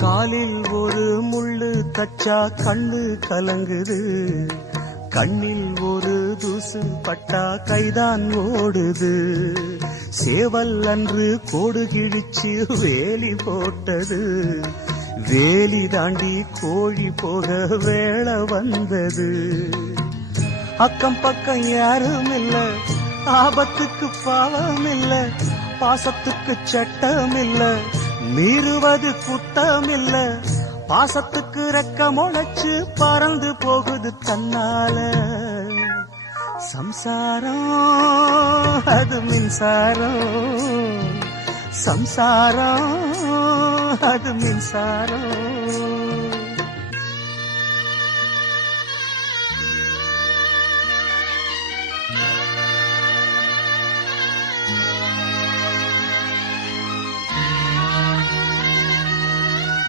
காலில் ஒரு முள்ளு தச்சா கண்ணு கலங்குது, கண்ணில் ஒரு தூசு பட்டா கைதான் ஓடுது. சேவல் அன்று கோடு கிழிச்சு வேலி போட்டது, வேலி தாண்டி கோழி போக வேளை வந்தது. அக்கம் பக்கம் யாரும் இல்ல, ஆபத்துக்கு பாவம் இல்ல, பாசத்துக்கு சட்டம் இல்ல, மீறுவது குத்தம் இல்ல. பாசத்துக்கு ரெக்க முளைச்சு பறந்து போகுது தன்னால. சம்சாரம் அது மின்சாரம், சம்சாரம் அது மின்சாரம்.